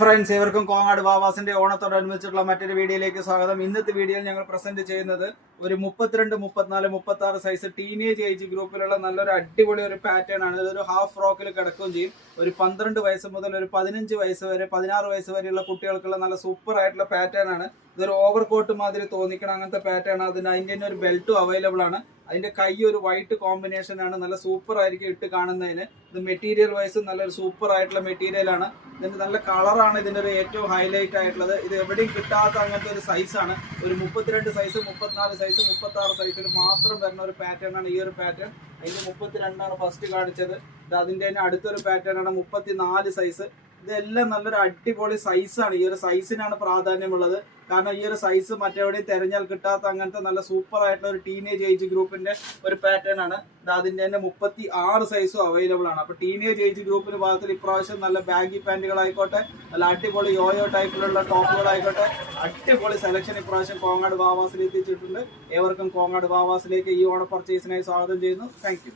Friends, ഏവർക്കും കോങ്ങാട് വാവാസിന്റെ ഓണത്തോടനുബന്ധിച്ചുള്ള മറ്റൊരു വീഡിയോയിലേക്ക് സ്വാഗതം. ഇന്നത്തെ വീഡിയോയിൽ ഞങ്ങൾ പ്രസന്റ് ചെയ്യുന്നത് ഒരു 32, 34, 36 സൈസ് ടീനേജ് ഏജ് ഗ്രൂപ്പിലുള്ള നല്ലൊരു അടിപൊളി ഒരു പാറ്റേൺ ആണ്. ഇതൊരു ഹാഫ് ഫ്രോക്കിൽ കിടക്കുകയും ചെയ്യും. ഒരു 12 വയസ്സ് മുതൽ ഒരു 15 വയസ്സ് വരെ 16 വയസ്സ് വരെയുള്ള കുട്ടികൾക്കുള്ള നല്ല സൂപ്പർ ആയിട്ടുള്ള പാറ്റേൺ ആണ്. ഇതൊരു ഓവർ കോട്ട് മാതിരി തോന്നിക്കണം അങ്ങനത്തെ പാറ്റേൺ ആണ്. അതിന്റെ തന്നെ ഒരു ബെൽറ്റും അവൈലബിൾ ആണ്. അതിന്റെ കൈ ഒരു വൈറ്റ് കോമ്പിനേഷൻ ആണ്. നല്ല സൂപ്പർ ആയിരിക്കും ഇട്ട് കാണുന്നതിന്. ഇത് മെറ്റീരിയൽ വൈസ് നല്ലൊരു സൂപ്പർ ആയിട്ടുള്ള മെറ്റീരിയൽ ആണ്. ഇതിന്റെ നല്ല കളറാണ് ഇതിന്റെ ഒരു ഏറ്റവും ഹൈലൈറ്റ് ആയിട്ടുള്ളത്. ഇത് എവിടെയും കിട്ടാത്ത അങ്ങനത്തെ ഒരു സൈസാണ്. ഒരു 32 സൈസ്, 34 സൈസ്, 36 സൈസിൽ മാത്രം വരുന്ന ഒരു പാറ്റേൺ ആണ് ഈ ഒരു പാറ്റേൺ. അതിന്റെ 32 ഫസ്റ്റ് കാണിച്ചത്. ഇത് അതിന്റെ തന്നെ അടുത്തൊരു പാറ്റേൺ ആണ് 34 സൈസ്. ഇതെല്ലാം നല്ലൊരു അടിപൊളി സൈസാണ്. ഈ ഒരു സൈസിനാണ് പ്രാധാന്യമുള്ളത്. കാരണം ഈ ഒരു സൈസ് മറ്റെവിടെയും തെരഞ്ഞാൽ കിട്ടാത്ത അങ്ങനത്തെ നല്ല സൂപ്പർ ആയിട്ടുള്ള ഒരു ടീനേജ് ഏജ് ഗ്രൂപ്പിന്റെ ഒരു പാറ്റേൺ ആണ്. അതിന്റെ തന്നെ 36 സൈസും അവൈലബിൾ ആണ്. അപ്പൊ ടീനേജ് ഏജ് ഗ്രൂപ്പിന് ഭാഗത്തിൽ ഇപ്രാവശ്യം നല്ല ബാഗി പാന്റുകളായിക്കോട്ടെ, നല്ല അടിപൊളി യോയോ ടൈപ്പിലുള്ള ടോപ്പുകളായിക്കോട്ടെ, അടിപൊളി സെലക്ഷൻ ഇപ്രാവശ്യം കോങ്ങാട് വാവാസിൽ എത്തിച്ചിട്ടുണ്ട്. ഏവർക്കും കോങ്ങാട് വാവാസിലേക്ക് ഈ ഓണ പർച്ചേസിനായി സ്വാഗതം ചെയ്യുന്നു. Thank you.